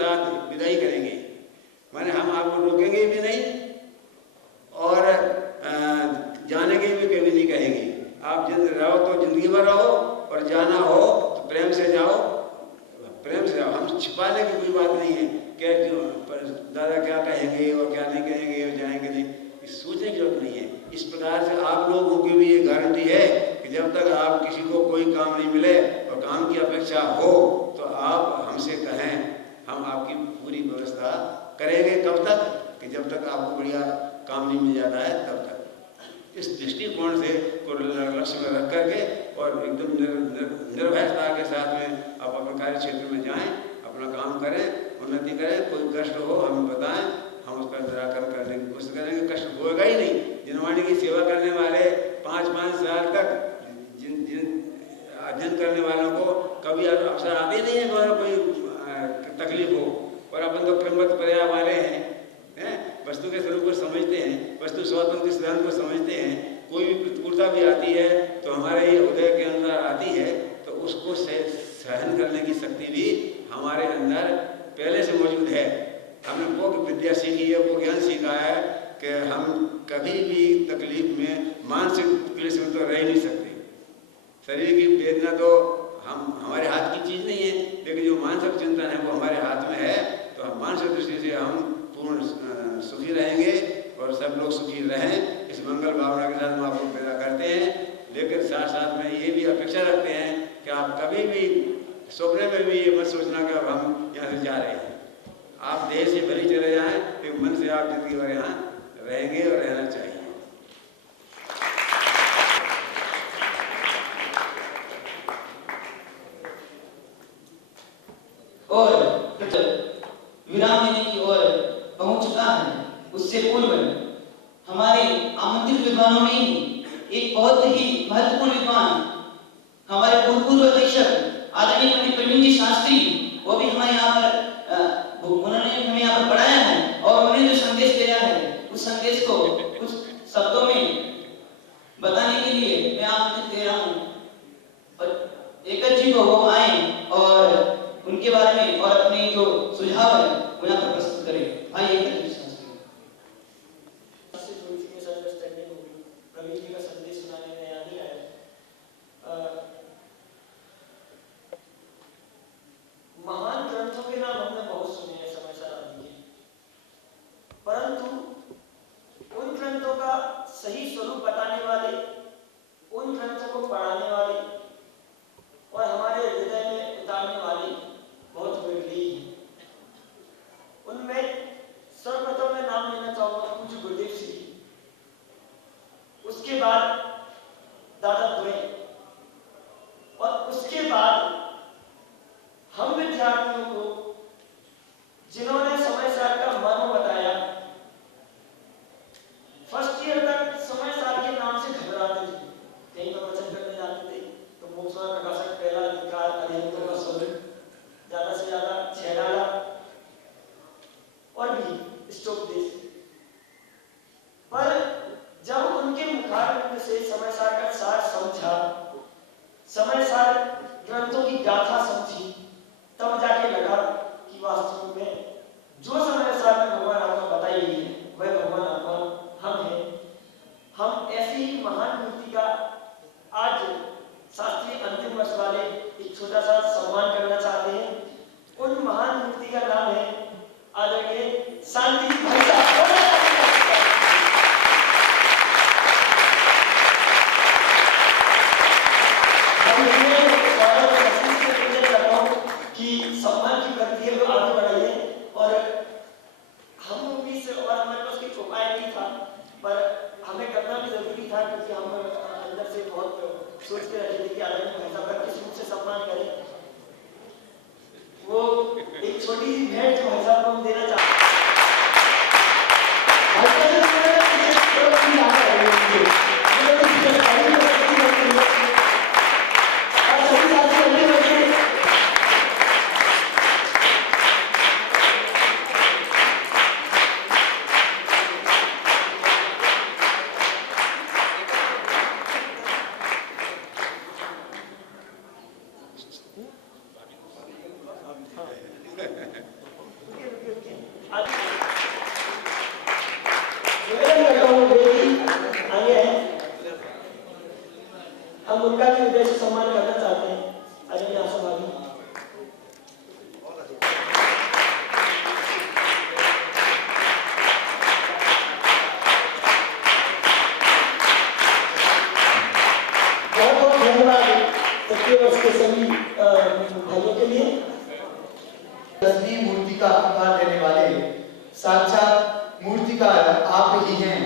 साथ विदाई करेंगे, माने हम आपको रोकेंगे भी नहीं और जाने के भी कभी नहीं कहेंगे। आप रहो तो जिंदगी भर रहो और जाना हो तो प्रेम से जाओ, प्रेम से जाओ। हम छिपाने की कोई बात नहीं है क्या दादा क्या कहेंगे और क्या नहीं कहेंगे और जाएंगे नहीं, इस सोचने की जरूरत नहीं है। इस प्रकार से आप लोगों की भी ये गारंटी है कि जब तक आप किसी को कोई काम नहीं मिले और काम की अपेक्षा हो तो आप हमसे कहें, हम आपकी पूरी व्यवस्था करेंगे। कब तक? कि जब तक आपको बढ़िया काम नहीं मिल जाता है तब तक। इस दृष्टिकोण से को लक्ष्य में रख करके और एकदम निर्भयता के साथ में आप अपने कार्य क्षेत्र में जाएं, अपना काम करें, उन्नति करें। कोई कष्ट हो हमें बताएं, हम उसका निराकरण करने की कोशिश करेंगे। कष्ट होएगा ही नहीं। जिनवाणी की सेवा करने वाले 5-5 साल तक अध्ययन करने वालों को कभी अवसर आते ही नहीं है हमारा कोई तकलीफ हो। और अपन तो क्रमबद्ध पर्याय वाले हैं, वस्तु के स्वरूप को समझते हैं, वस्तु स्वतंत्र के सिद्धांत को समझते हैं। कोई भी प्रतिकूलता भी आती है तो हमारे हृदय के अंदर आती है तो उसको सहन करने की शक्ति भी हमारे अंदर पहले से मौजूद है। हमने वो विद्या सीखी है, वो ज्ञान सीखा है कि हम कभी भी तकलीफ में मानसिक क्लेश में तो रह नहीं सकते। शरीर की वेदना तो हमारे हाथ की चीज़ नहीं है, लेकिन जो मानसिक चिंतन है वो हमारे हाथ में है। तो हम मानसिक दृष्टि से हम पूर्ण सुखी रहेंगे और सब लोग सुखी रहें, इस मंगल भावना के साथ हम आपको पैदा करते हैं। लेकिन साथ साथ में ये भी अपेक्षा रखते हैं कि आप कभी भी सपने में भी ये मत सोचना कि अब हम यहाँ से जा रहे हैं। आप देह से भले चले जाएं, लेकिन मन से आप जिंदगी भर यहाँ रहेंगे और रहना चाहिए। और विराम देने की ओर पहुंच चुका है। उससे पूर्व हमारे आमंत्रित विद्वानों में ही एक बहुत ही महत्वपूर्ण विद्वान हमारे पूर्व अध्यक्ष आदरणीय पंडित प्रवीण जी शास्त्री, वो भी हमारे यहाँ पर उन्होंने हमें यहाँ पर पढ़ाया है और उन्होंने जो संदेश दिया है उस संदेश को कुछ शब्दों में बताने के लिए मैं आमंत्रित दे रहा हूँ। एकच जी को वो आए और उनके बारे में और अपने जो सुझाव है वो यहाँ पर प्रस्तुत करें। भाई एकच जी शास्त्री से थोड़ी सी मिसअंडरस्टैंडिंग होगी, प्रवीण जी का संदेश सुनाने में याद नहीं आया। महान ग्रंथों के नाम हमने बहुत सुने हैं समय सार आदि के, परंतु उन ग्रंथों का सही स्वरूप बताने वाले, उन ग्रंथों को पढ़ाने वाले और हमारे हृदय में उतारने वाले बहुत विरली हैं। उनमें सर्वप्रथम मैं नाम लेना चाहूंगा पूज्य गुरुदेव श्री, उसके बाद दादा द्वय और उसके बाद हम विद्यार्थियों को जिन्होंने समय सार का मर्म बताया। फर्स्ट ईयर तक समय सार के नाम से घबराते थे, कहीं पर वचन करने जाते थे तो मोक्ष प्रकाशक पहला अधिकार अध्ययन का स्वरूप ज्यादा से ज्यादा 6 डाला और भी स्टोपदेश। पर जब उनके मुखारविंद से समय सार का सार समझा, समय सार ग्रंथों की गाथा समझी, तब जाके लगा कि वास्तव में जो समय सार में भगवान आत्मा बताई गई है वह भगवान आत्मा हम हैं। हम ऐसी ही महान मूर्ति का आज शास्त्रीय अंतिम वर्ष वाले एक छोटा सा सम्मान करना चाहते हैं। उन महान मूर्ति का नाम है आदरणीय शांति भाई साहब। सम्मान की प्रक्रिया को आगे बढ़ाइए और हम भी से और हमारे पास कोई उपाय नहीं था, पर हमें करना भी जरूरी था क्योंकि हम अंदर से बहुत सोच के रखे थे कि आदरणीय भाई साहब का किस रूप से सम्मान करें। वो एक छोटी सी भेंट जो भाई साहब को हम देना चाहते हैं। तस्वीर मूर्ति का आकार देने वाले साक्षात मूर्तिकार आप ही हैं।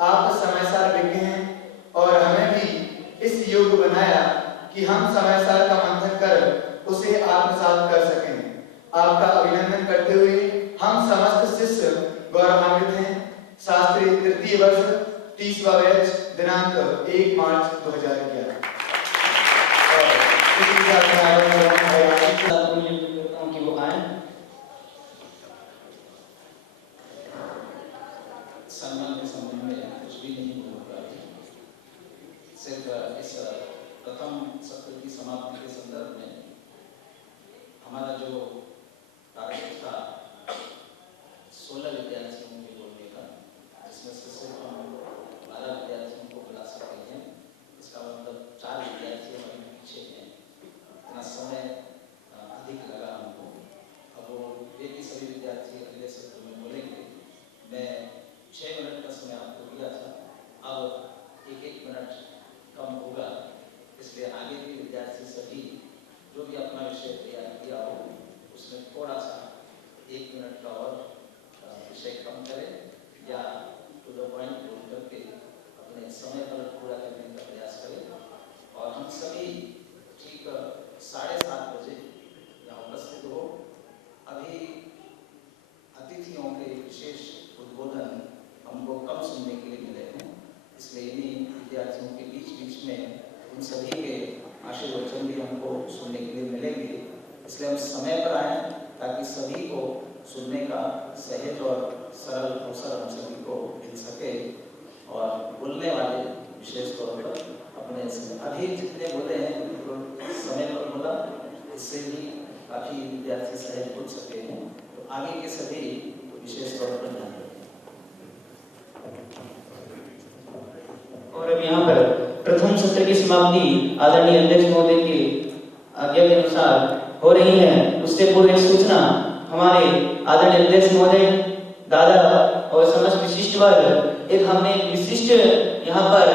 आप समयसार विज्ञ हैं और हमें भी इस योग्य बनाया कि हम समयसार का मंथन कर उसे आत्मसात कर सकें। आपका अभिनंदन करते हुए हम समस्त शिष्य गौरवान्वित हैं। शास्त्री तृतीय वर्ष 30वां बैच दिनांक 1 मार्च 2011। कि वो आए। सम्मान के संबंध में कुछ भी नहीं बोलूंगा, सिर्फ इस प्रथम सत्र की समाप्ति के संदर्भ में हमारा जो टारगेट था 16 विद्यार्थियों के बोलने का, जिसमें से सिर्फ हम 12 विद्यार्थियों को बुला सकते हैं। इसका मतलब 4 विद्यार्थी हमारे पीछे हैं। इतना समय अधिक लगा हमको। अब वो वे भी सभी विद्यार्थी अगले सत्र में बोलेंगे। मैं 6 मिनट का समय आपको दिया था, अब 1-1 मिनट कम होगा, इसलिए आगे भी विद्यार्थी सभी जो भी अपना विषय तैयार किया हो उसमें थोड़ा सा 1 मिनट का और विषय कम करें या टू द पॉइंट बोल करके अपने समय पर पूरा करने का प्रयास करें। और हम सभी ठीक 7:30 बजे यहाँ उपस्थित हो। अभी अतिथियों के विशेष उद्बोधन हमको कम सुनने के लिए मिले हैं, इसलिए इन्हीं विद्यार्थियों के बीच में उन सभी के आशीर्वचन भी हमको सुनने के लिए मिलेंगे। इसलिए हम समय पर आए ताकि सभी को सुनने का सहज और सरल अवसर हम सभी को मिल सके। और बोलने वाले विशेष तौर पर अपने अभी जितने बोले हैं तो समय पर बोला, इससे भी काफ़ी विद्यार्थी सहज बोल सके हैं। तो आगे के सभी विशेष तौर पर ध्यान रखें। और अब यहाँ पर प्रथम सत्र की समाप्ति आदरणीय अध्यक्ष महोदय की आज्ञा के अनुसार हो रही है। उससे पूर्व एक सूचना हमारे आदरणीय अध्यक्ष महोदय, दादा और समस्त विशिष्ट वर्ग, एक हमने विशिष्ट यहाँ पर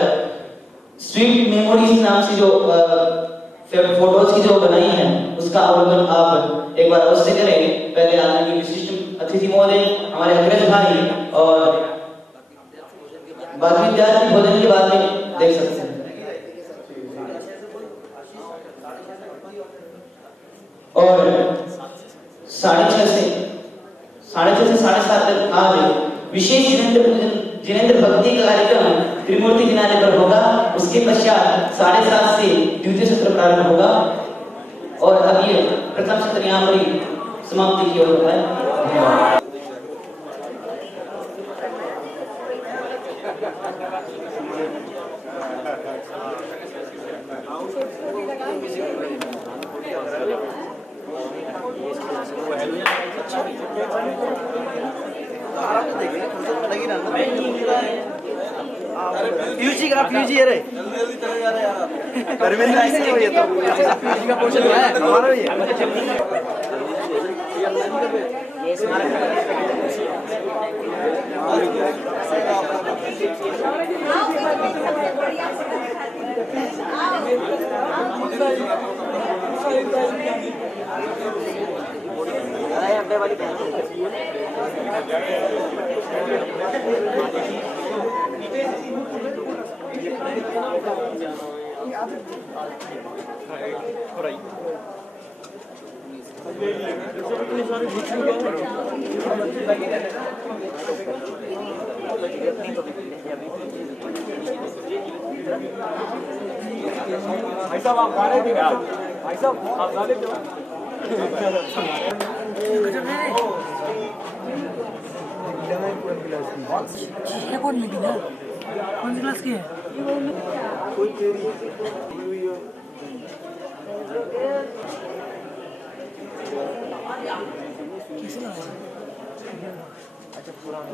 स्वीट मेमोरीज नाम से जो फोटोज की जो बनाई है उसका अवलोकन आप एक बार अवश्य करें। पहले आदरणीय विशिष्ट अतिथि महोदय, हमारे अग्रज भाई, और बाकी विद्यार्थी भोजन के बाद में देख सकते हैं। और 6:30 से 7:30 तक आज विशेष जिनेंद्र भक्ति का कार्यक्रम त्रिमूर्ति जिनालय पर होगा। उसके पश्चात 7:30 से द्वितीय सत्र प्रारंभ होगा। और अब ये प्रथम सत्र यहाँ पर ही समाप्ति की ओर है। धन्यवाद। पीयूजी अरे धर्मेंद्र जी से ये तो पीयूजी का पोर्शन है हमारा भी है। भाई साहब आप गा रहे थे क्या? भाई साहब आप गा रहे थे? कौन मीटिंग है? कौन सी क्लास की है? कोई तेरी अच्छा पुराना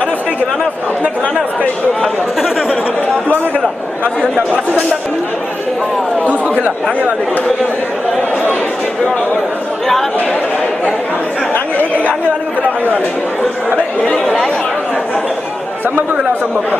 अरे उसका ही खिलाना, अपने खिलाना, उसका एक तो खा गया। तू आगे खिला, काशी ठंडा तू उसको खिला, आगे वाले एक आगे वाले को खिलाओ, आगे वाले अरे संभव को खिलाओ, संभव का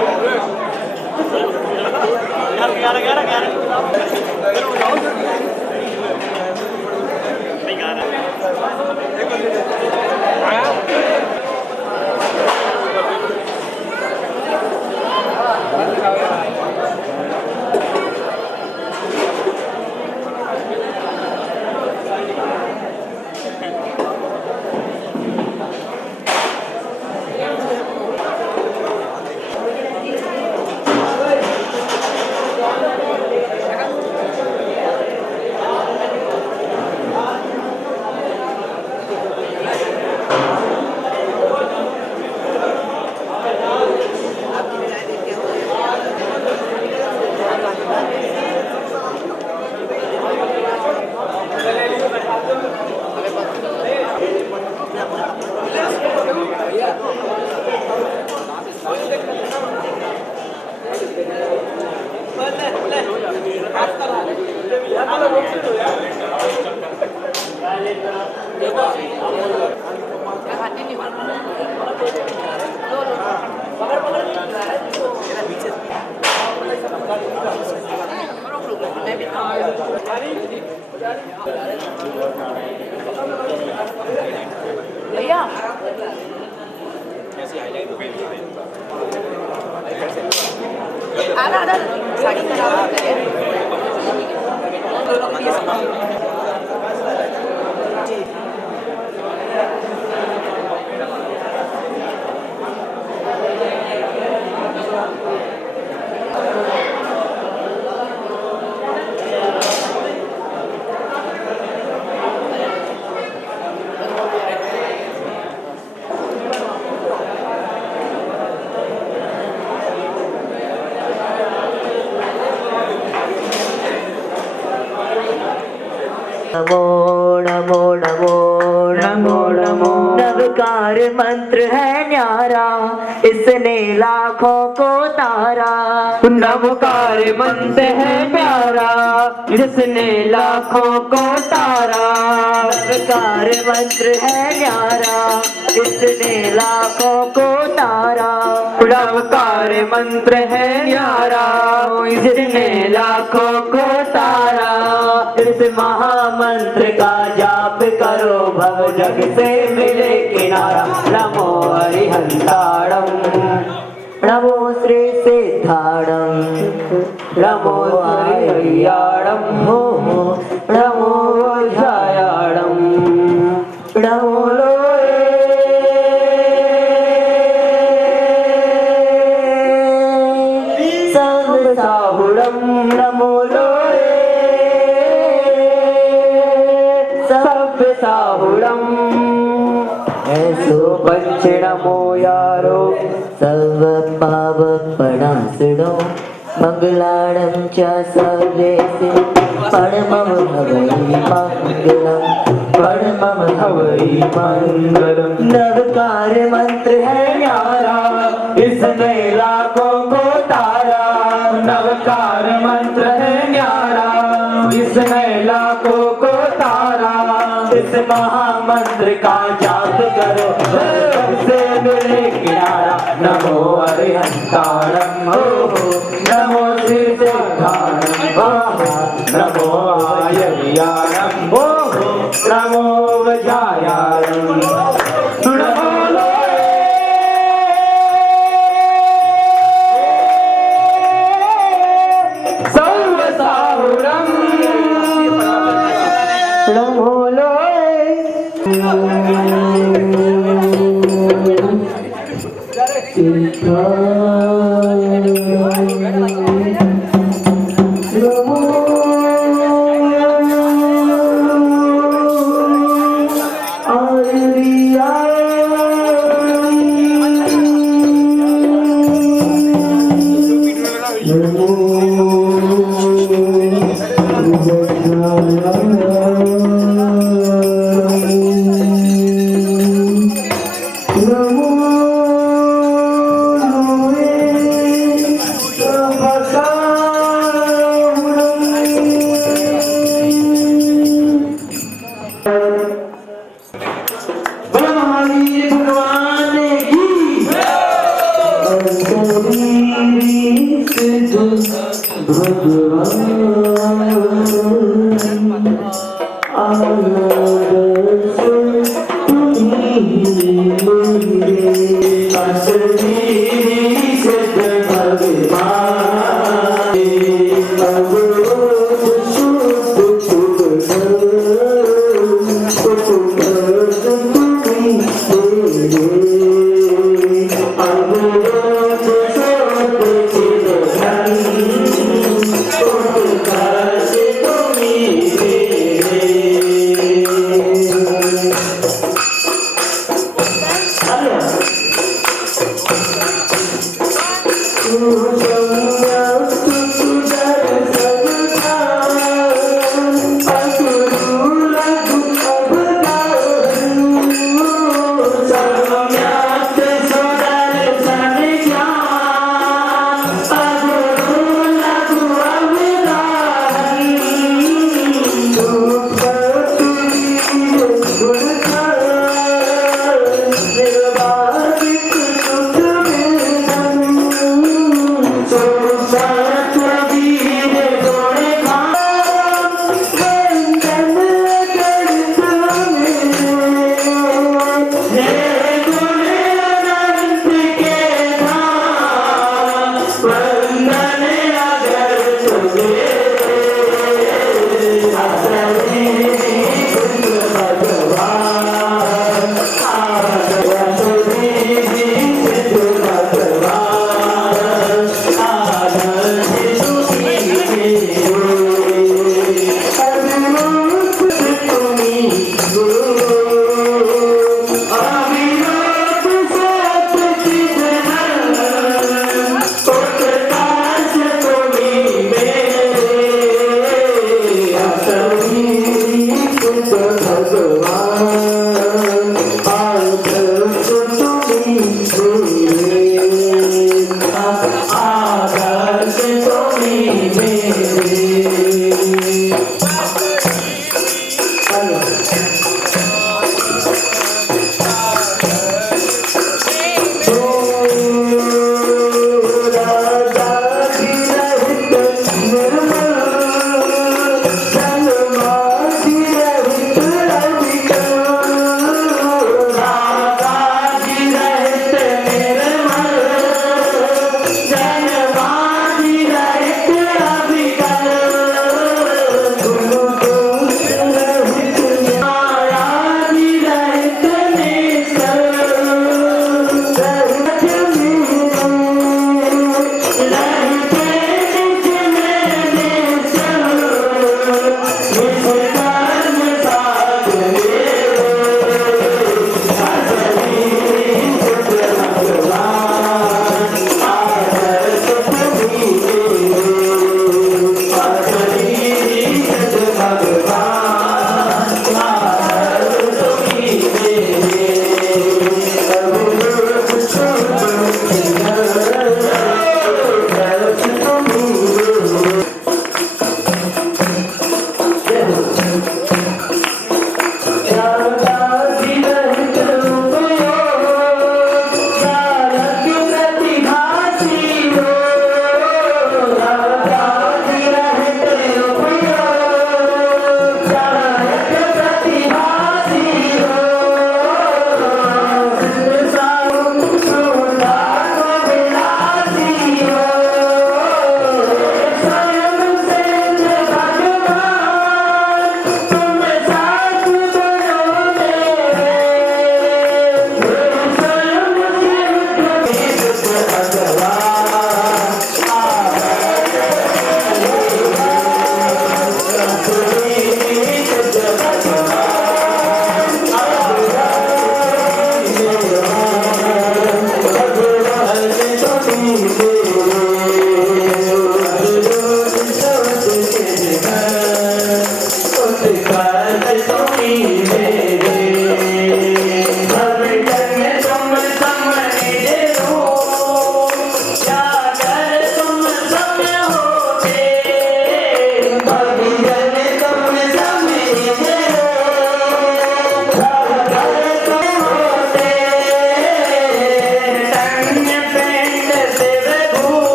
भैया आधा आधा साड़ी खराब नमो नमो नमो नमो नमो नवकार मंत्र है न्यारा, इसने लाखों को तारा। नवकार मंत्र है प्यारा, जिसने लाखों को तारा। नवकार मंत्र है न्यारा, इसने लाखों को तारा। नवकार मंत्र है न्यारा, इसने लाखों को तारा। इस महामंत्र का जाप करो, भव जग से मिले किनारा। नमो हरिहंताणं, नमो श्री सिद्धाणं, नमो हरिहयाणं, नमो वज्रायाणं, नमो लोये सर्वसाहुणं, नमो लोये सर्वसाहुणं। ऐसो पंच नमो यारो, सर्व पाप प्रणाशिनो, मंगलाणं च सर्वेषु परमं हवै मंगलम्, परमं हवै मंगलम्। नवकार मंत्र है न्यारा, इसने लाखों को तारा। नवकार मंत्र है न्यारा, इसने लाखों को तारा। इस महामंत्र का जाप करो, से मिले किनारा। नमो हरिहंताणं, नमो श्री सिद्धाणं, नमो आयर्या जायारं ओ नमो जायारं नमो सर्वसाहुरं नमो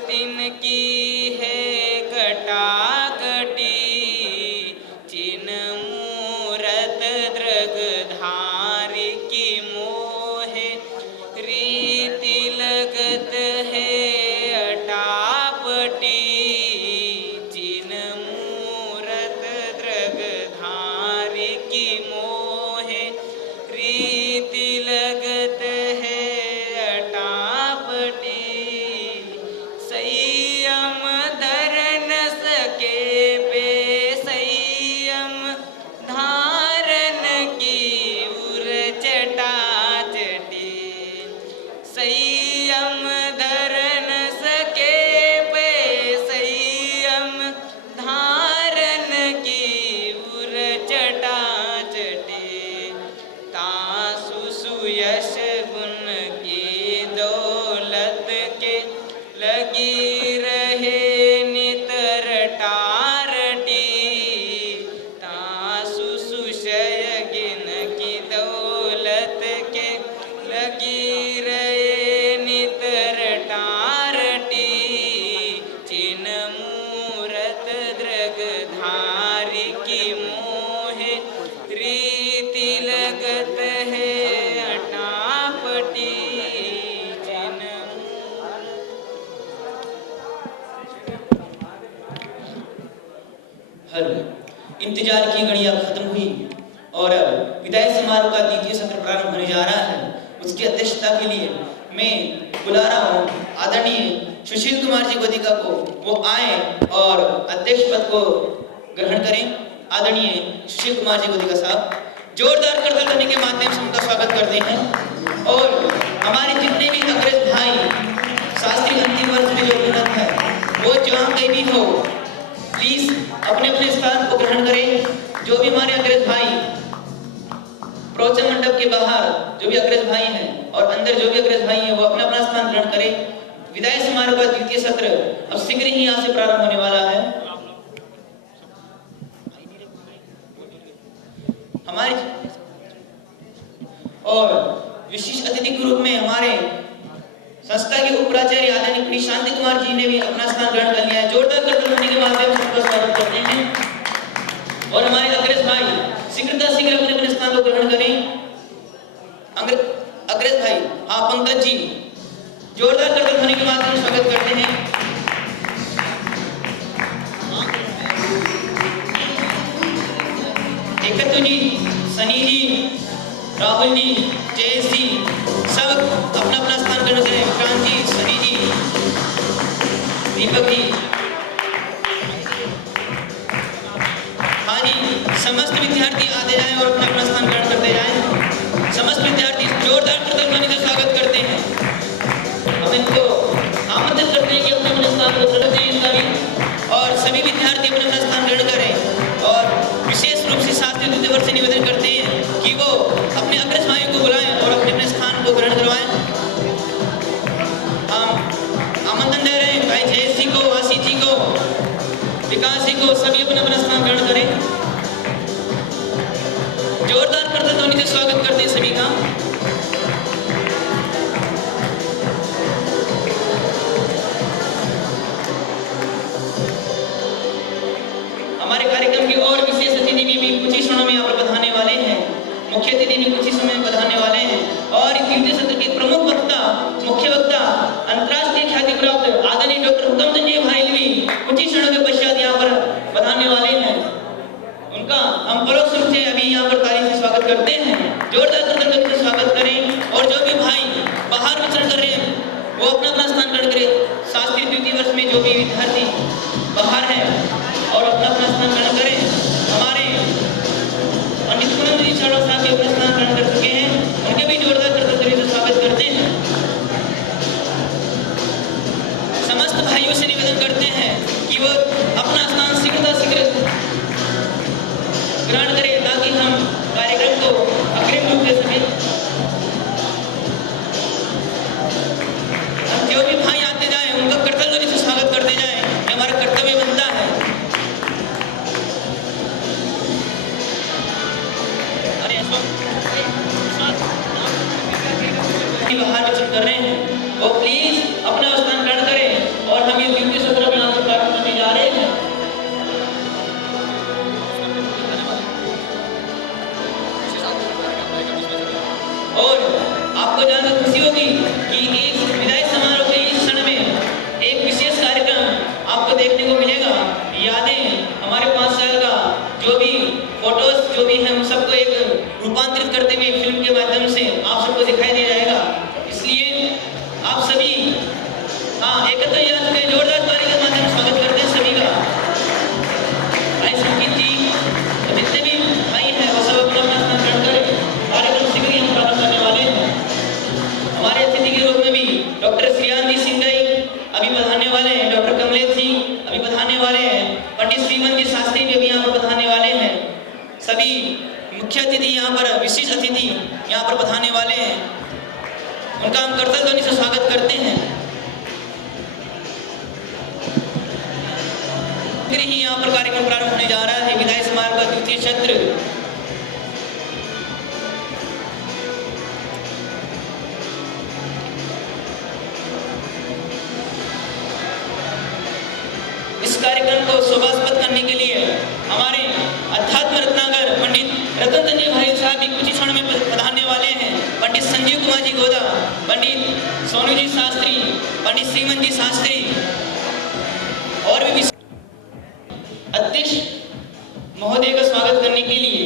तिनकी है कटाकटी, चिन्ह मूरत दृग धारी की मोहे, रीति लगत है अटापटी, चिन्ह मूरत दृग धारी की मोहे, रीति लगत है अटापटी, संयम धर न सके बेसंयम धारन की उर चटा चटी, संयम धर न सके बेसंयम धारन की उर चटा चटी, तासु सुयश गुण की दौलत के लगी रहे नितर टारटी, तासु सुषय गिन की दौलत के लगी रहे नितर टारटी, चिन्ह मूरत दृग धारी की मोहे, रीति लगत है अटापटी, चिन्ह हल इंतजार की घड़ी अब खत्म हुई और अब विदाई समारोह का द्वितीय सत्र प्रारंभ होने जा रहा है। उसकी अध्यक्षता के लिए मैं बुला रहा हूँ आदरणीय सुशील कुमार जी गोदिका को, वो आए और अध्यक्ष पद को ग्रहण करें। आदरणीय सुशील कुमार जी गोदिका साहब जोरदार करतल ध्वनि के माध्यम से उनका स्वागत करते हैं। और हमारे जितने भी अग्रज भाई शास्त्रीय अंतिम वर्ष में जो उन्नत है, वो जहाँ कहीं भी हो प्लीज अपने अपने स्थान को ग्रहण करें। जो भी हमारे अग्रज भाई प्रवचन मंडप के बाहर जो भी अग्रज भाई हैं और अंदर जो भी अग्रज भाई हैं, वो अपना अपना स्थान ग्रहण करें। विदाई समारोह का द्वितीय सत्र अब शीघ्र ही यहाँ से प्रारंभ होने वाला है। हमारी और विशिष्ट अतिथि के रूप में हमारे संस्था के उपराचार्य आदरणीय श्री शांति कुमार जी ने भी अपना स्थान ग्रहण कर लिया है। जोरदार करतल ध्वनि के माध्यम से उनका स्वागत करते हैं। और हमारे अग्रज भाई शीघ्र अपने अपने स्थान को ग्रहण करें। अग्रज भाई हाँ पंकज जी, जोरदार करतल ध्वनि के माध्यम से स्वागत करते हैं। एकत्र जी, सनी जी, राहुल जी, जयेश जी, सब अपना अपना स्थान ग्रहण करें। विक्रांत जी, सनी जी, दीपक जी, हाँ जी, समस्त विद्यार्थी आते जाएं और अपना अपना स्थान ग्रहण करते जाएं। समस्त विद्यार्थी जोरदार करतल ध्वनि से स्वागत करते हैं। हम इनको आमंत्रित करते हैं कि अपने अपने स्थान को ग्रहण करें इनका भी, और सभी विद्यार्थी अपना अपना स्थान ग्रहण करें। और विशेष रूप से शास्त्रीय द्वितीय वर्ष से निवेदन करते हैं कि वो अपने अग्रज भाइयों को बुलाएं और अपने अपने स्थान को ग्रहण करवाएं। हम आमंत्रण दे रहे हैं भाई जयेश जी को, आशीष जी को, विकास जी को, सभी अपना अपना स्थान ग्रहण करें। जोरदार करतल ध्वनि से स्वागत करते हैं सभी का। हमारे कार्यक्रम की और विशेष अतिथि भी कुछ ही क्षणों में यहाँ पर बधाने वाले हैं। मुख्य अतिथि भी कुछ ही समय में बधाने वाले हैं। और द्वितीय सत्र के प्रमुख वक्ता, मुख्य वक्ता, अंतर्राष्ट्रीय ख्याति प्राप्त आदरणीय डॉक्टर हुकम संजय भाई भी कुछ ही क्षणों के पश्चात यहाँ पर बधाने वाले हैं। उनका हम परोक्ष रूप से अभी यहाँ पर ताली से स्वागत करते हैं। जोरदार करतल से स्वागत करें। और जो भी भाई बाहर विचरण कर रहे हैं, वो अपना अपना स्थान ग्रहण करें। शास्त्रीय द्वितीय वर्ष में जो भी विद्यार्थी बाहर है और अपना अपना स्थान ग्रहण करें। हमारे पंडित कुनंद जी चाड़ो साहब भी अपना स्थान ग्रहण कर चुके हैं, उनके भी जोरदार करतल से स्वागत करते हैं। समस्त भाइयों से निवेदन करते हैं कि वो अपना स्थान शीघ्र ग्रहण करें ताकि हम कार्यक्रम को अग्रिम रूप दे सकें। जो भी भाई आते जाएं उनका करतल ध्वनि से स्वागत करते जाएं, हमारा कर्तव्य बनता है। आपको जानकर खुशी होगी कि एक विदाई समारोह के इस क्षण में एक विशेष कार्यक्रम आपको देखने को मिलेगा। यादें, हमारे 5 साल का जो भी फोटोज जो भी हैं उन सबको एक रूपांतरित करते हुए फिल्म के माध्यम से आप सबको दिखाई दे जाएगा। इसलिए आप सभी एकत्र यहाँ चुके जोरदार ताली के माध्यम से स्वागत करते हैं सभी का। भाई संगीत जी जितने भी भाई हैं वो सब अपना स्थान ग्रहण करें। कार्यक्रम शीघ्र ही हम प्रारंभ करने वाले हैं। हमारे अतिथि के रूप में भी डॉक्टर श्रियान जी सिंगाई अभी पधारने वाले हैं, डॉक्टर कमलेश जी अभी पधारने वाले हैं, पंडित श्रीमन जी शास्त्री भी अभी यहाँ पर पधारने वाले हैं। सभी मुख्य अतिथि यहाँ पर, विशेष अतिथि यहाँ पर पधारने वाले हैं, उनका हम करतल ध्वनि से स्वागत करते हैं। फिर ही यहाँ पर कार्यक्रम प्रारंभ होने जा रहा है। विदाई समारोह का द्वितीय सत्र इस कार्यक्रम को शोभास्पद करने के लिए हमारे अध्यात्म रत्नाकर पंडित रतन संजय भाई साहब भी कुछ ही क्षण में पधारने वाले हैं। पंडित संजीव कुमार जी गोदा, पंडित सोनू जी शास्त्री, पंडित श्रीमन जी शास्त्री और भी अध्यक्ष महोदय का स्वागत करने के लिए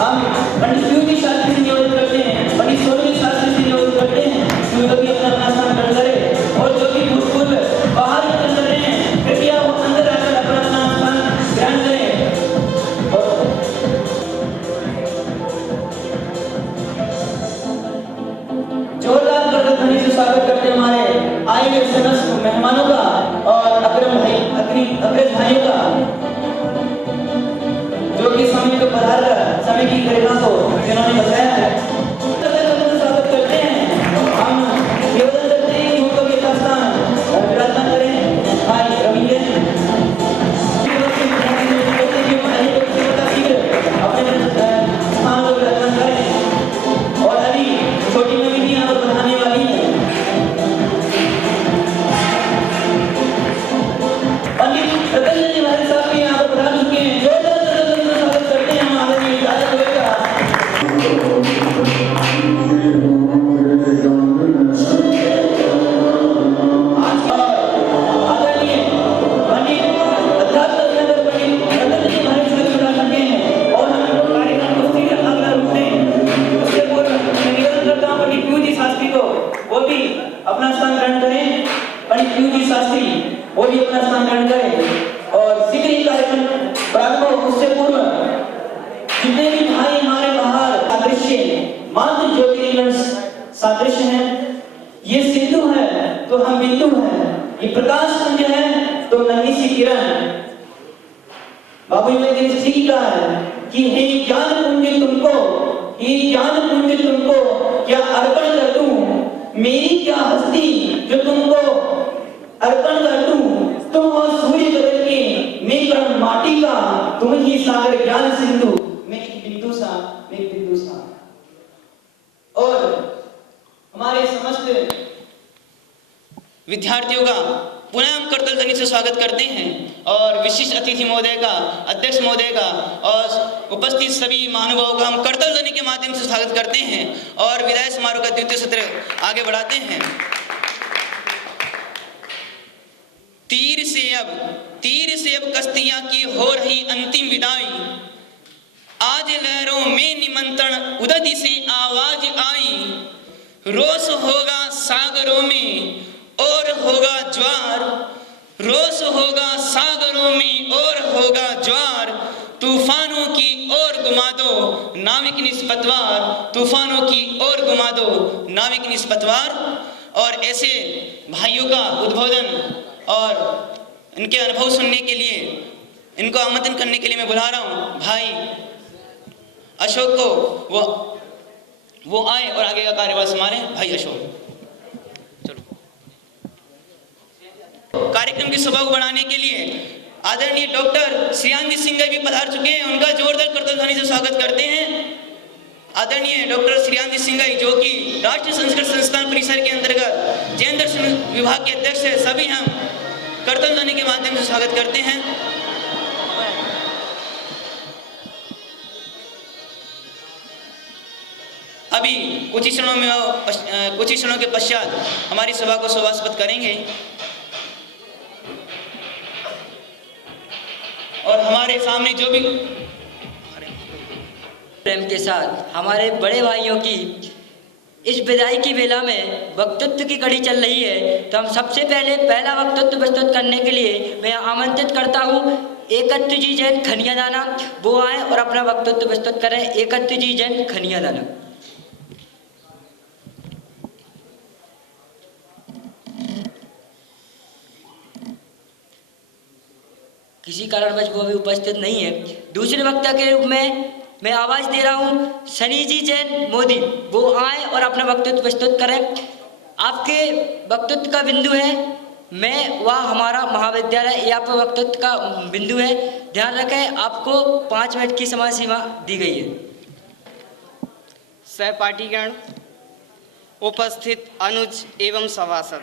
हम पंडित शिव जी शास्त्री से निवेदन करते हैं, पंडित सोनू जी शास्त्री से निवेदन करते हैं कि वो भी अपना स्थान ग्रहण करें और जो भी भूतपूर्व बाहर निकल रहे हैं कृपया वो अंदर आकर अपना स्थान ग्रहण करें। जोरदार करतल ध्वनि से स्वागत करते हैं हमारे आए हुए समस्त मेहमानों का और अग्रज भाइयों का, जो कि समय को पधार कर समय की गरिमा को जिन्होंने बचाया है। स्वागत करते हैं। हम निवेदन करते हैं कि उनको भी अपना स्थान विराजमान करें। भाई रविंद्र अपने स्थान को विराजमान करें और अभी छोटी मम्मी भी यहाँ पर बढ़ाने वाली है। पंडित रतन भाई साहब भी यहाँ पर बढ़ा चुके हैं। स्वागत करते हैं हमारे अपना स्थान ग्रहण करें। पंडित पीयू जी शास्त्री वो भी अपना स्थान ग्रहण करें और शीघ्र ही कार्यक्रम प्रारंभ हो उससे पूर्व जितने भी भाई हमारे बाहर सादृश्य मात्र ज्योतिर्लिंग सादृश्य है, ये सिंधु है तो हम बिंदु हैं, ये प्रकाश पुंज है तो नन्ही सी किरण। बाबू ने जी की कहा है कि हे ज्ञान पुंज तुमको, हे ज्ञान पुंज तुमको क्या अर्पण कर दूं, मेरी क्या हस्ती जो तुमको अर्पण कर दूं। तुम हो सूर्य कलर के, मैं कण माटी का, तुम ही सागर ज्ञान सिंधु, मैं एक बिंदु सा, मैं एक बिंदु सा। और हमारे समस्त विद्यार्थियों का पुनः हम करतल ध्वनि से स्वागत करते हैं और विशिष्ट अतिथि महोदय का, अध्यक्ष महोदय का और उपस्थित सभी महानुभावों का हम करतल ध्वनि के माध्यम से स्वागत करते हैं और विदाई समारोह का द्वितीय सत्र आगे बढ़ाते हैं। तीर से अब कश्तियां की हो रही अंतिम विदाई, आज लहरों में निमंत्रण उदय से आवाज आई, रोष होगा सागरों में और होगा ज्वार, रोष होगा सागरों में और होगा ज्वार, तूफानों की ओर घुमा दो नाविक निस्पतवार, तूफानों की ओर घुमा दो नाविक निस्पतवार। और ऐसे भाइयों का उद्बोधन और इनके अनुभव सुनने के लिए, इनको आमंत्रण करने के लिए मैं बुला रहा हूँ भाई अशोक को, वो आए और आगे का कार्यभार संभालें। भाई अशोक कार्यक्रम की शोभा को बढ़ाने के लिए आदरणीय डॉक्टर श्रियान जी सिंगाई भी पधार चुके हैं, उनका जोरदार करतल ध्वनि से स्वागत करते हैं। आदरणीय डॉक्टर श्रीयांश सिंगाई, जो कि राष्ट्रीय संस्कृत संस्थान परिसर के अंतर्गत जैन दर्शन विभाग के अध्यक्ष है, सभी हम कर्तन ध्वनि के माध्यम से स्वागत करते हैं। अभी कुछ ही क्षणों के पश्चात हमारी सभा को शोभास्पद करेंगे और हमारे सामने जो भी प्रेम के साथ हमारे बड़े भाइयों की इस विदाई की वेला में वक्तृत्व की कड़ी चल रही है, तो हम सबसे पहले पहला वक्तृत्व प्रस्तुत करने के लिए मैं आमंत्रित करता हूँ एकत्र जी जैन खनियादाना, वो आए और अपना वक्तृत्व प्रस्तुत करें। एकत्र जी जैन खनियादाना। किसी कारणवश वो अभी उपस्थित नहीं है। दूसरे वक्ता के रूप में मैं आवाज दे रहा हूँ सनी जी जैन मोदी, वो आए और अपना वक्तृत्व प्रस्तुत करें। आपके वक्तृत्व का बिंदु है मैं व हमारा महाविद्यालय, यह आपका वक्तृत्व का बिंदु है। ध्यान रखें आपको 5 मिनट की समय सीमा दी गई है। सहपाठीगण, उपस्थित अनुज एवं सभासद,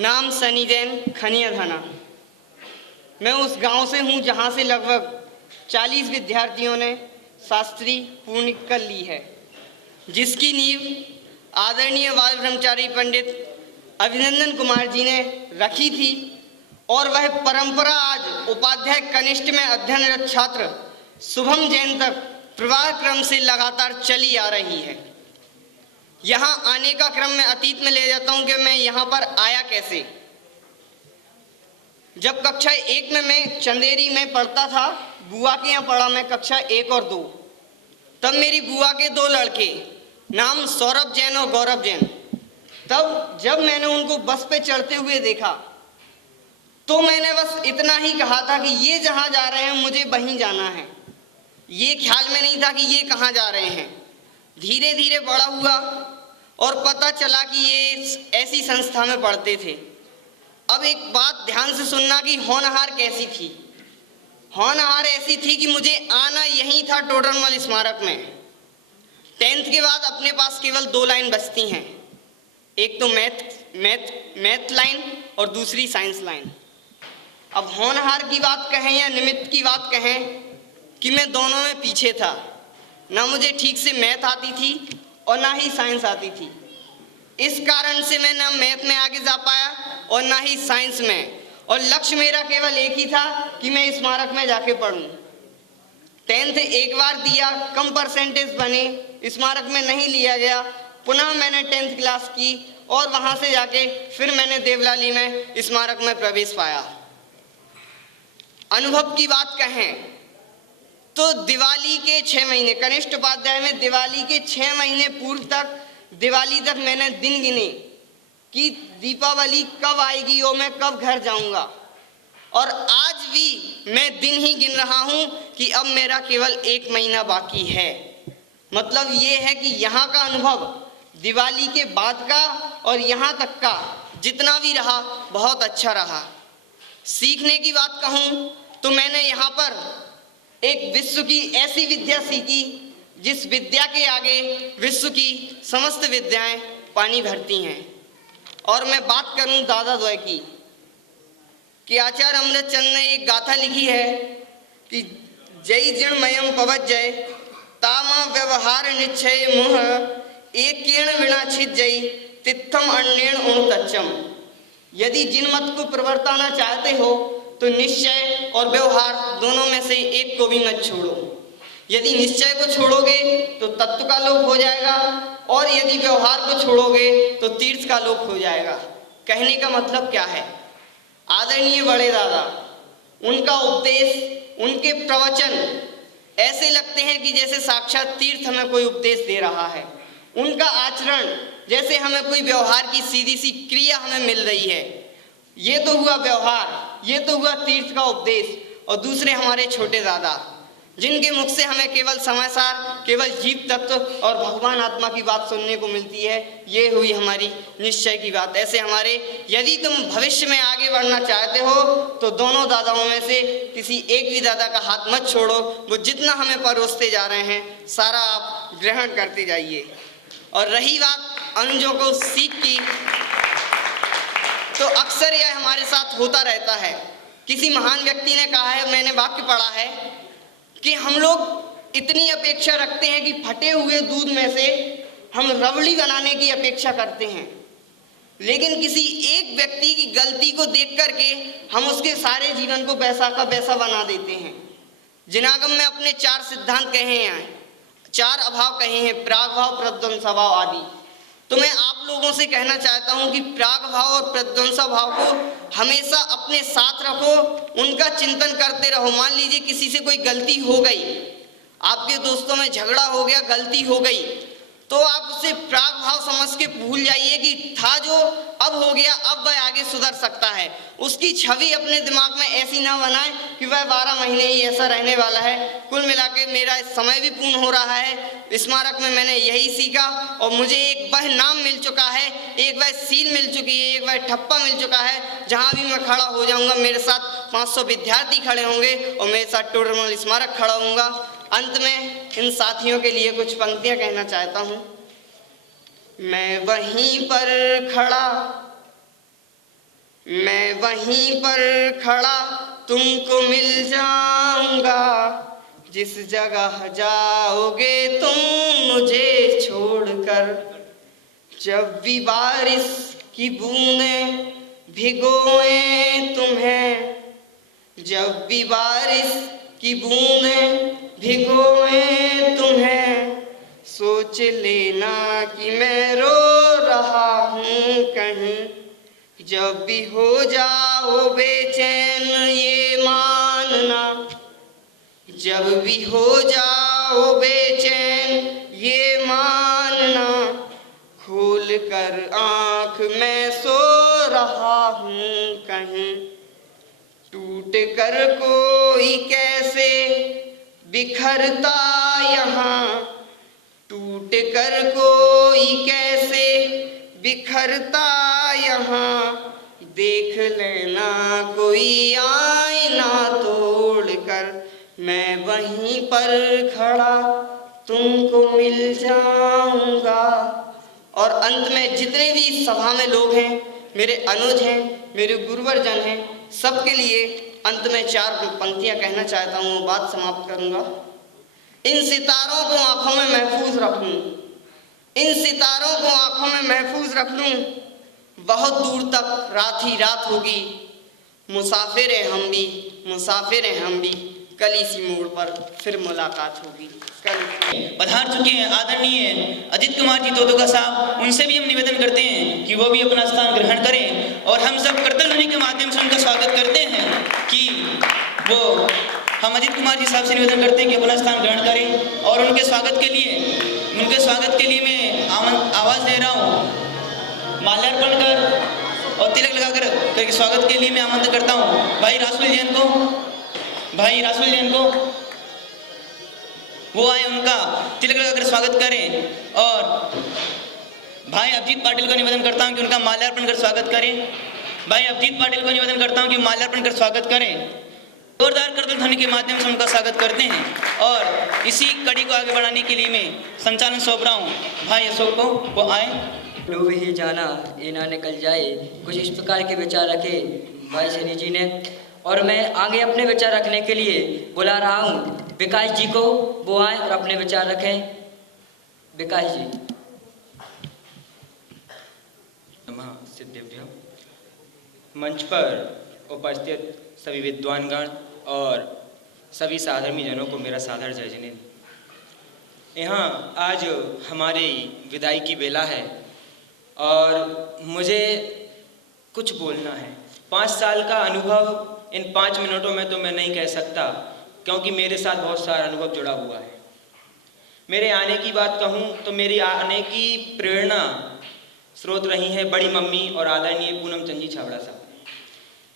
नाम सनी जैन खनियादाना। मैं उस गांव से हूं जहां से लगभग 40 विद्यार्थियों ने शास्त्री पूर्ण कर ली है, जिसकी नींव आदरणीय बाल ब्रह्मचारी पंडित अभिनंदन कुमार जी ने रखी थी और वह परंपरा आज उपाध्याय कनिष्ठ में अध्ययनरत छात्र शुभम जैन तक प्रवाह क्रम से लगातार चली आ रही है। यहाँ आने का क्रम मैं अतीत में ले जाता हूँ कि मैं यहाँ पर आया कैसे। जब कक्षा 1 में मैं चंदेरी में पढ़ता था, बुआ के यहाँ पढ़ा मैं कक्षा 1 और 2, तब मेरी बुआ के 2 लड़के नाम सौरभ जैन और गौरव जैन, तब जब मैंने उनको बस पे चढ़ते हुए देखा तो मैंने बस इतना ही कहा था कि ये जहाँ जा रहे हैं मुझे वहीं जाना है। ये ख्याल में नहीं था कि ये कहाँ जा रहे हैं। धीरे धीरे बड़ा हुआ और पता चला कि ये ऐसी संस्था में पढ़ते थे। अब एक बात ध्यान से सुनना कि होनहार कैसी थी। होनहार ऐसी थी कि मुझे आना यही था टोडरमल स्मारक में। 10th के बाद अपने पास केवल 2 लाइन बचती हैं, एक तो मैथ लाइन और दूसरी साइंस लाइन। अब होनहार की बात कहें या निमित्त की बात कहें कि मैं दोनों में पीछे था। ना मुझे ठीक से मैथ आती थी और ना ही साइंस आती थी। इस कारण से मैं ना मैथ में आगे जा पाया और ना ही साइंस में, और लक्ष्य मेरा केवल एक ही था कि मैं स्मारक में जाके पढूं। 10th एक बार दिया, कम परसेंटेज बने, स्मारक में नहीं लिया गया। पुनः मैंने 10th क्लास की और वहां से जाके फिर मैंने देवलाली में स्मारक में प्रवेश पाया। अनुभव की बात कहें तो दिवाली के 6 महीने, कनिष्ठ उपाध्याय में दिवाली के 6 महीने पूर्व तक, दिवाली तक मैंने दिन गिने कि दीपावली कब आएगी और मैं कब घर जाऊंगा, और आज भी मैं दिन ही गिन रहा हूं कि अब मेरा केवल 1 महीना बाकी है। मतलब ये है कि यहाँ का अनुभव दिवाली के बाद का और यहाँ तक का जितना भी रहा बहुत अच्छा रहा। सीखने की बात कहूँ तो मैंने यहाँ पर एक विश्व की ऐसी विद्या सीखी जिस विद्या के आगे विश्व की समस्त विद्याएं पानी भरती हैं। और मैं बात करूं दादा द्वय की, कि आचार्य अमृतचंद ने एक गाथा लिखी है कि जय जिणमयम पवज्जय तामा व्यवहार निश्चय मुह एक किरण विना छिद जय तित्थम अन्येण उण तच्चम। यदि जिन मत को प्रवर्ताना चाहते हो तो निश्चय और व्यवहार दोनों में से एक को भी मत छोड़ो। यदि निश्चय को छोड़ोगे तो तत्व का लोप हो जाएगा, और यदि व्यवहार को छोड़ोगे तो तीर्थ का लोप हो जाएगा। कहने का मतलब क्या है? आदरणीय बड़े दादा, उनका उपदेश, उनके प्रवचन ऐसे लगते हैं कि जैसे साक्षात तीर्थ हमें कोई उपदेश दे रहा है। उनका आचरण जैसे हमें कोई व्यवहार की सीधी सी क्रिया हमें मिल रही है। ये तो हुआ व्यवहार, ये तो हुआ तीर्थ का उपदेश। और दूसरे हमारे छोटे दादा, जिनके मुख से हमें केवल समाचार, केवल जीव तत्व और भगवान आत्मा की बात सुनने को मिलती है। ये हुई हमारी निश्चय की बात। ऐसे हमारे, यदि तुम भविष्य में आगे बढ़ना चाहते हो तो दोनों दादाओं में से किसी एक भी दादा का हाथ मत छोड़ो। वो जितना हमें परोसते जा रहे हैं सारा आप ग्रहण करते जाइए। और रही बात अनुजों को सीख की, तो अक्सर यह हमारे साथ होता रहता है। किसी महान व्यक्ति ने कहा है, मैंने वाक्य पढ़ा है कि हम लोग इतनी अपेक्षा रखते हैं कि फटे हुए दूध में से हम रबड़ी बनाने की अपेक्षा करते हैं, लेकिन किसी एक व्यक्ति की गलती को देख करके हम उसके सारे जीवन को वैसा का वैसा बना देते हैं। जिनागम में अपने 4 सिद्धांत कहे हैं, 4 अभाव कहे हैं, प्राग भाव, प्रध्वंस भाव आदि। तो मैं आप लोगों से कहना चाहता हूं कि प्राग भाव और प्रध्वंस भाव को हमेशा अपने साथ रखो, उनका चिंतन करते रहो। मान लीजिए किसी से कोई गलती हो गई, आपके दोस्तों में झगड़ा हो गया, गलती हो गई, तो आप उसे प्राग भाव समझ के भूल जाइए कि था जो अब हो गया, अब वह आगे सुधर सकता है। उसकी छवि अपने दिमाग में ऐसी ना बनाए कि वह 12 महीने ही ऐसा रहने वाला है। कुल मिला के मेरा समय भी पूर्ण हो रहा है। स्मारक में मैंने यही सीखा और मुझे एक वह नाम मिल चुका है, एक वह सील मिल चुकी है, एक वह ठप्पा मिल चुका है। जहाँ भी मैं खड़ा हो जाऊँगा मेरे साथ 500 विद्यार्थी खड़े होंगे और मेरे साथ टोडरमल स्मारक खड़ा होऊंगा। अंत में इन साथियों के लिए कुछ पंक्तियां कहना चाहता हूं। मैं वहीं पर खड़ा तुमको मिल जाऊंगा, जिस जगह जाओगे तुम मुझे छोड़कर। जब भी बारिश की बूंदें भिगोएं तुम्हें, जब भी बारिश की बूंदें भिगोएं तुम्हें, सोच लेना कि मैं रो रहा हूँ कहीं। जब भी हो जाओ बेचैन ये मानना, जब भी हो जाओ बेचैन ये मानना, खोल कर आँख मैं सो रहा हूँ कहीं। टूट कर कोई कैसे बिखरता यहाँ, टूट कर कोई कैसे बिखरता यहाँ, देख लेना कोई आईना तोड़ कर। मैं वहीं पर खड़ा तुमको मिल जाऊंगा। और अंत में जितने भी सभा में लोग हैं, मेरे अनुज हैं, मेरे गुरुवरजन हैं, सबके लिए अंत में 4 पंक्तियां कहना चाहता हूँ, बात समाप्त करूंगा। इन सितारों को आंखों में महफूज रख लूं, इन सितारों को आंखों में महफूज रख लूं, बहुत दूर तक रात ही रात होगी। मुसाफिर हैं हम भी, मुसाफिर हैं हम भी, कल इसी मोड़ पर फिर मुलाकात होगी। पधार चुके हैं आदरणीय अजित कुमार जी तोतुका साहब, उनसे भी हम निवेदन करते हैं कि वो भी अपना स्थान ग्रहण करें और हम सब करतल ध्वनि के माध्यम से उनका स्वागत करते हैं कि वो हम अजित कुमार जी साहब से निवेदन करते हैं कि अपना स्थान ग्रहण करें। और उनके स्वागत के लिए मैं आवाज़ दे रहा हूँ, माल्यार्पण कर और तिलक लगाकर स्वागत के लिए मैं आमंत्रित करता हूँ भाई रासुल जैन को, वो आए, उनका तिलक लगाकर स्वागत करें। और भाई अभिजीत पाटिल को निवेदन करता हूं कि उनका माल्यार्पण कर स्वागत करें। भाई अभिजीत पाटिल को निवेदन करता हूं कि माल्यार्पण कर स्वागत करें। जोरदार करतल ध्वनि के माध्यम से उनका स्वागत करते हैं। और इसी कड़ी को आगे बढ़ाने के लिए मैं संचालन सौंप रहा हूँ भाई अशोक को, वो आए। डूब ही जाना ये ना निकल जाए, कुछ इस प्रकार के विचार रखे भाई सनी जी ने। और मैं आगे अपने विचार रखने के लिए बुला रहा हूँ विकास जी को, वो आए और अपने विचार रखें। विकास जी। सिद्धेभ्यो। मंच पर उपस्थित सभी विद्वानगण और सभी साधर्मी जनों को मेरा सादर जय जिनेन्द्र। यहाँ आज हमारी विदाई की बेला है और मुझे कुछ बोलना है। 5 साल का अनुभव इन 5 मिनटों में तो मैं नहीं कह सकता, क्योंकि मेरे साथ बहुत सारा अनुभव जुड़ा हुआ है। मेरे आने की बात कहूँ तो मेरी आने की प्रेरणा स्रोत रही है बड़ी मम्मी और आदरणीय पूनम चंद जी छाबड़ा साहब।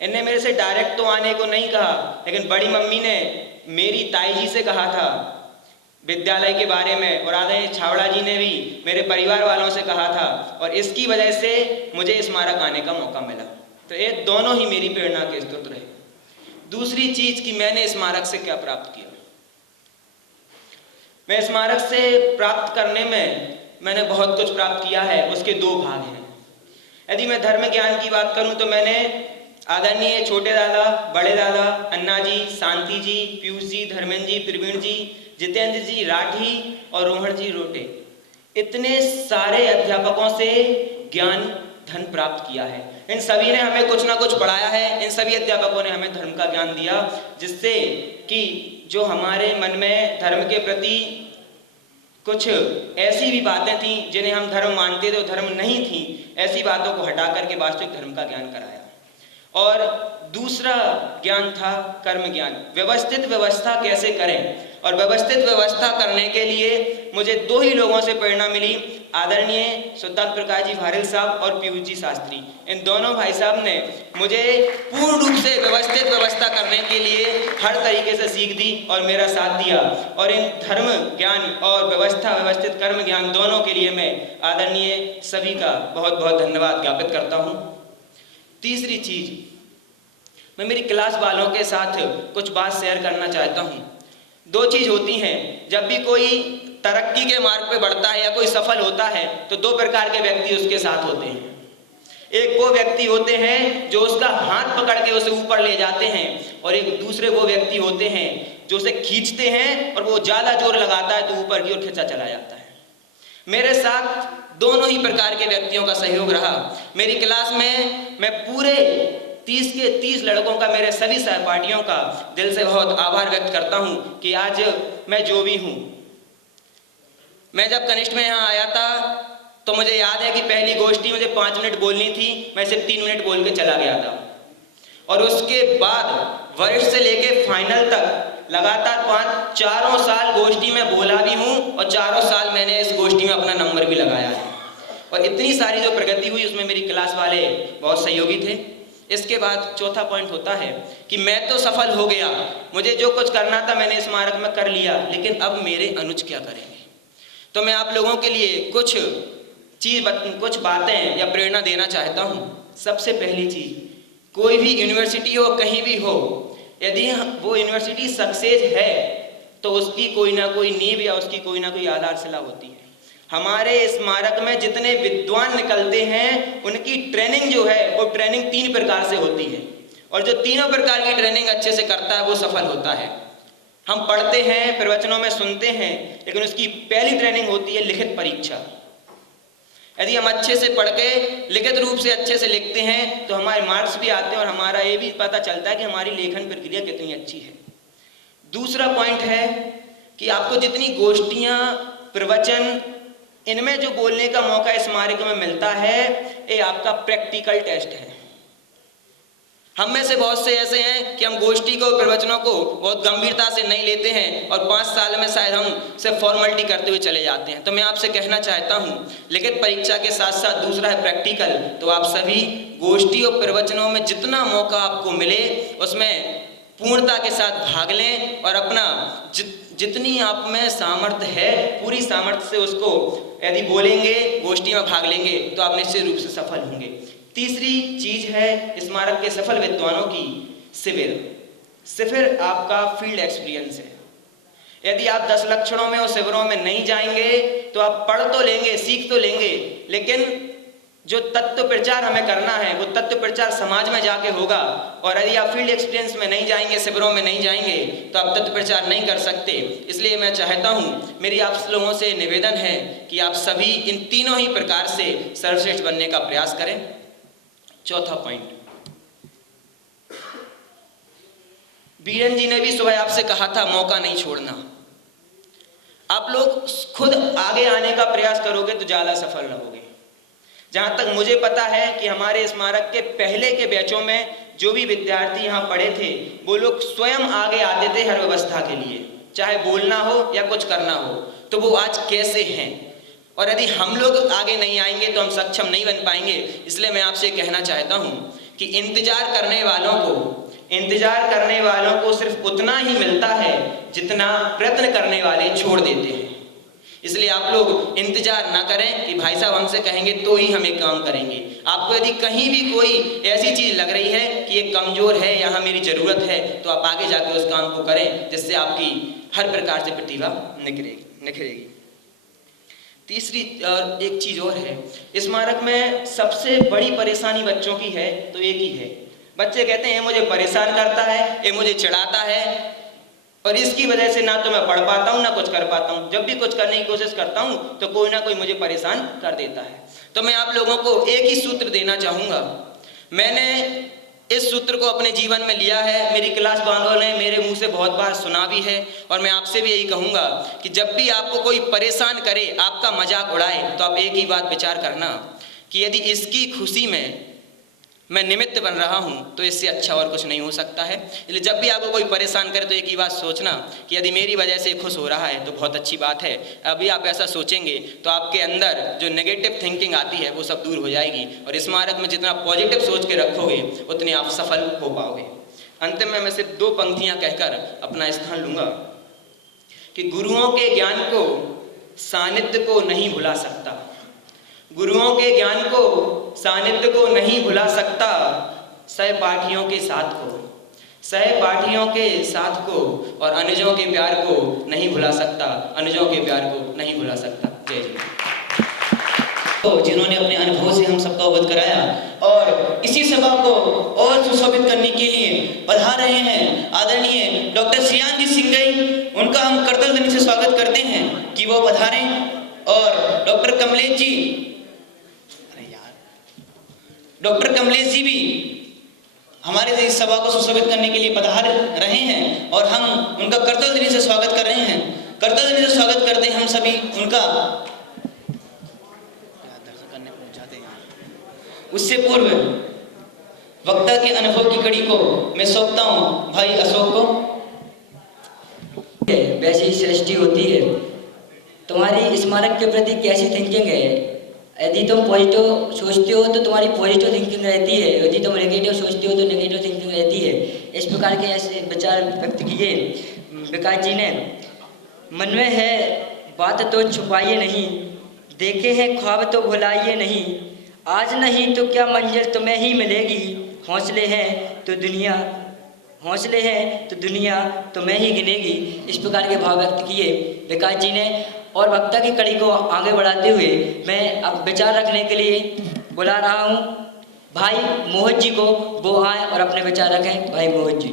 इनने मेरे से डायरेक्ट तो आने को नहीं कहा, लेकिन बड़ी मम्मी ने मेरी ताई जी से कहा था विद्यालय के बारे में, और आदरणीय छाबड़ा जी ने भी मेरे परिवार वालों से कहा था, और इसकी वजह से मुझे स्मारक आने का मौका मिला। तो ये दोनों ही मेरी प्रेरणा के स्रोत रहे। दूसरी चीज कि मैंने स्मारक से क्या प्राप्त किया। मैं स्मारक से प्राप्त करने में मैंने बहुत कुछ प्राप्त किया है, उसके दो भाग हैं। यदि मैं धर्म ज्ञान की बात करूं तो मैंने आदरणीय छोटे दादा, बड़े दादा, अन्ना जी, शांति जी, पीयूष जी, धर्मेंद्र जी, प्रवीण जी, जितेंद्र जी, राठी और रोहन जी रोटे, इतने सारे अध्यापकों से ज्ञान धन प्राप्त किया है। इन सभी ने हमें कुछ ना कुछ पढ़ाया है। इन सभी अध्यापकों ने हमें धर्म का ज्ञान दिया, जिससे कि जो हमारे मन में धर्म के प्रति कुछ ऐसी भी बातें थी जिन्हें हम धर्म मानते थे, धर्म नहीं थी, ऐसी बातों को हटा करके वास्तविक धर्म का ज्ञान कराया। और दूसरा ज्ञान था कर्म ज्ञान, व्यवस्थित व्यवस्था कैसे करें। और व्यवस्थित व्यवस्था करने के लिए मुझे दो ही लोगों से प्रेरणा मिली, आदरणीय सुल्तान प्रकाश जी भारिल साहब और पीयूष जी शास्त्री। इन दोनों भाई साहब ने मुझे पूर्ण रूप से व्यवस्थित व्यवस्था करने के लिए हर तरीके से सीख दी और मेरा साथ दिया। और इन धर्म ज्ञान और व्यवस्थित कर्म ज्ञान दोनों के लिए मैं आदरणीय सभी का बहुत बहुत धन्यवाद ज्ञापित करता हूँ। तीसरी चीज, मैं मेरी क्लास वालों के साथ कुछ बात शेयर करना चाहता हूँ। दो चीज होती हैं, जब भी कोई तरक्की के मार्ग पे बढ़ता है या कोई सफल होता है तो दो प्रकार के व्यक्ति उसके साथ होते हैं। एक वो व्यक्ति होते हैं जो उसका हाथ पकड़ के उसे ऊपर ले जाते हैं, और एक दूसरे वो व्यक्ति होते हैं जो उसे खींचते हैं और वो ज्यादा जोर लगाता है तो ऊपर की ओर खींचा चला जाता है। मेरे साथ दोनों ही प्रकार के व्यक्तियों का सहयोग रहा। मेरी क्लास में मैं पूरे 30 के 30 लड़कों का, मेरे सभी सहपाठियों का दिल से बहुत आभार व्यक्त करता हूं कि आज मैं जो भी हूं। मैं जब कनिष्ठ में यहाँ आया था तो मुझे याद है कि पहली गोष्ठी मुझे 5 मिनट बोलनी थी, मैं सिर्फ 3 मिनट बोल के चला गया था। और उसके बाद वरिष्ठ से लेके फाइनल तक लगातार 4 साल गोष्ठी में बोला भी हूँ और 4 साल मैंने इस गोष्ठी में अपना नंबर भी लगाया है। और इतनी सारी जो प्रगति हुई उसमें मेरी क्लास वाले बहुत सहयोगी थे। इसके बाद चौथा पॉइंट होता है कि मैं तो सफल हो गया, मुझे जो कुछ करना था मैंने स्मारक में कर लिया, लेकिन अब मेरे अनुज क्या करेंगे। तो मैं आप लोगों के लिए कुछ बातें या प्रेरणा देना चाहता हूँ। सबसे पहली चीज, कोई भी यूनिवर्सिटी हो, कहीं भी हो, यदि वो यूनिवर्सिटी सक्सेस है तो उसकी कोई ना कोई नींव या उसकी कोई ना कोई आधारशिला होती है। हमारे स्मारक में जितने विद्वान निकलते हैं उनकी ट्रेनिंग जो है वो ट्रेनिंग 3 प्रकार से होती है, और जो तीनों प्रकार की ट्रेनिंग अच्छे से करता है वो सफल होता है। हम पढ़ते हैं, प्रवचनों में सुनते हैं, लेकिन उसकी पहली ट्रेनिंग होती है लिखित परीक्षा। यदि हम अच्छे से पढ़ के लिखित रूप से अच्छे से लिखते हैं तो हमारे मार्क्स भी आते हैं और हमारा ये भी पता चलता है कि हमारी लेखन प्रक्रिया कितनी अच्छी है। दूसरा पॉइंट है कि आपको जितनी गोष्ठियां, प्रवचन, इनमें जो बोलने का मौका स्मारक में मिलता है, ये आपका प्रैक्टिकल टेस्ट है। हम में से बहुत से ऐसे हैं कि हम गोष्ठी को, प्रवचनों को बहुत गंभीरता से नहीं लेते हैं और 5 साल में शायद हम सिर्फ फॉर्मेलिटी करते हुए चले जाते हैं। तो मैं आपसे कहना चाहता हूं, लिखित परीक्षा के साथ साथ दूसरा है प्रैक्टिकल। तो आप सभी गोष्ठी और प्रवचनों में जितना मौका आपको मिले उसमें पूर्णता के साथ भाग लें और अपना जितनी आप में सामर्थ्य है पूरी सामर्थ्य से उसको यदि बोलेंगे, गोष्ठी में भाग लेंगे तो आप निश्चित रूप से सफल होंगे। तीसरी चीज है स्मारक के सफल विद्वानों की शिविर। शिविर आपका फील्ड एक्सपीरियंस है। यदि आप 10 लक्षणों में और शिविरों में नहीं जाएंगे तो आप पढ़ तो लेंगे, सीख तो लेंगे, लेकिन जो तत्व प्रचार हमें करना है वो तत्व प्रचार समाज में जाके होगा। और यदि आप फील्ड एक्सपीरियंस में नहीं जाएंगे, शिविरों में नहीं जाएंगे तो आप तत्व प्रचार नहीं कर सकते। इसलिए मैं चाहता हूँ, मेरी आप लोगों से निवेदन है कि आप सभी इन तीनों ही प्रकार से सर्वश्रेष्ठ बनने का प्रयास करें। चौथा पॉइंट, बीरन जी ने भी सुबह आपसे कहा था मौका नहीं छोड़ना। आप लोग खुद आगे आने का प्रयास करोगे तो ज्यादा सफल रहोगे। जहां तक मुझे पता है कि हमारे स्मारक के पहले के बैचों में जो भी विद्यार्थी यहाँ पढ़े थे वो लोग स्वयं आगे आते थे हर व्यवस्था के लिए, चाहे बोलना हो या कुछ करना हो। तो वो आज कैसे हैं, और यदि हम लोग आगे नहीं आएंगे तो हम सक्षम नहीं बन पाएंगे। इसलिए मैं आपसे कहना चाहता हूं कि इंतजार करने वालों को सिर्फ उतना ही मिलता है जितना प्रयत्न करने वाले छोड़ देते हैं। इसलिए आप लोग इंतजार ना करें कि भाई साहब हमसे कहेंगे तो ही हम एक काम करेंगे। आपको यदि कहीं भी कोई ऐसी चीज लग रही है कि ये कमजोर है, यहाँ मेरी जरूरत है, तो आप आगे जाकर उस काम को करें जिससे आपकी हर प्रकार से प्रतिभा निखरेगी। निखरेगी। तीसरी और एक चीज़ और है, स्मारक में सबसे बड़ी परेशानी बच्चों की है तो एक ही है, बच्चे कहते हैं मुझे परेशान करता है, ये मुझे चिढ़ाता है और इसकी वजह से ना तो मैं पढ़ पाता हूँ ना कुछ कर पाता हूँ। जब भी कुछ करने की कोशिश करता हूँ तो कोई ना कोई मुझे परेशान कर देता है। तो मैं आप लोगों को एक ही सूत्र देना चाहूँगा। मैंने इस सूत्र को अपने जीवन में लिया है, मेरी क्लास वालों ने मेरे मुंह से बहुत बार सुना भी है और मैं आपसे भी यही कहूँगा कि जब भी आपको कोई परेशान करे, आपका मजाक उड़ाए, तो आप एक ही बात विचार करना कि यदि इसकी खुशी में मैं निमित्त बन रहा हूँ तो इससे अच्छा और कुछ नहीं हो सकता है। इसलिए जब भी आपको कोई परेशान करे तो एक ही बात सोचना कि यदि मेरी वजह से खुश हो रहा है तो बहुत अच्छी बात है। अभी आप ऐसा सोचेंगे तो आपके अंदर जो नेगेटिव थिंकिंग आती है वो सब दूर हो जाएगी और स्मारक में जितना पॉजिटिव सोच के रखोगे उतने आप सफल हो पाओगे। अंतिम में मैं सिर्फ 2 पंक्तियाँ कहकर अपना स्थान लूँगा कि गुरुओं के ज्ञान को सानिध्य को नहीं भुला सकता, गुरुओं के ज्ञान को सानिध्य को नहीं भुला सकता, सहपाठियों के साथ को, सहपाठियों के साथ को और अनुजों के प्यार को नहीं भुला सकता, अनुजों के प्यार को नहीं भुला सकता। जय जय। तो जिन्होंने अपने अनुभव से हम सबको अवगत कराया और इसी सभा को और सुशोभित करने के लिए पधार रहे हैं आदरणीय डॉक्टर श्रियांश सिंगई, उनका हम करतल ध्वनि से स्वागत करते हैं कि वो पधारें। और डॉक्टर कमलेश जी भी हमारे इस सभा को सुशोभित करने के लिए पधार रहे हैं और हम उनका करतल ध्वनि से स्वागत कर रहे हैं। करतल ध्वनि से स्वागत करते हैं हम सभी उनका। उससे पूर्व वक्ता के अनुभव की कड़ी को मैं सौंपता हूँ भाई अशोक को। वैसे ही सृष्टि होती है। तुम्हारी स्मारक के प्रति कैसी थिंकिंग है? यदि तुम पॉजिटिव सोचते हो तो तुम्हारी पॉजिटिव थिंकिंग रहती है, यदि तुम नेगेटिव सोचते हो तो नेगेटिव थिंकिंग रहती है। इस प्रकार के ऐसे विचार व्यक्त किए विकास जी ने। मन में है बात तो छुपाइए नहीं, देखे हैं ख्वाब तो भुलाइए नहीं, आज नहीं तो क्या मंजिल तुम्हें ही मिलेगी, हौसले हैं तो दुनिया तुम्हें ही गिनेगी। इस प्रकार के भाव व्यक्त किए विकास जी ने। और वक्ता की कड़ी को आगे बढ़ाते हुए मैं अब विचार रखने के लिए बुला रहा हूँ भाई मोहित जी को, वो आए और अपने विचार रखें। भाई मोहित जी।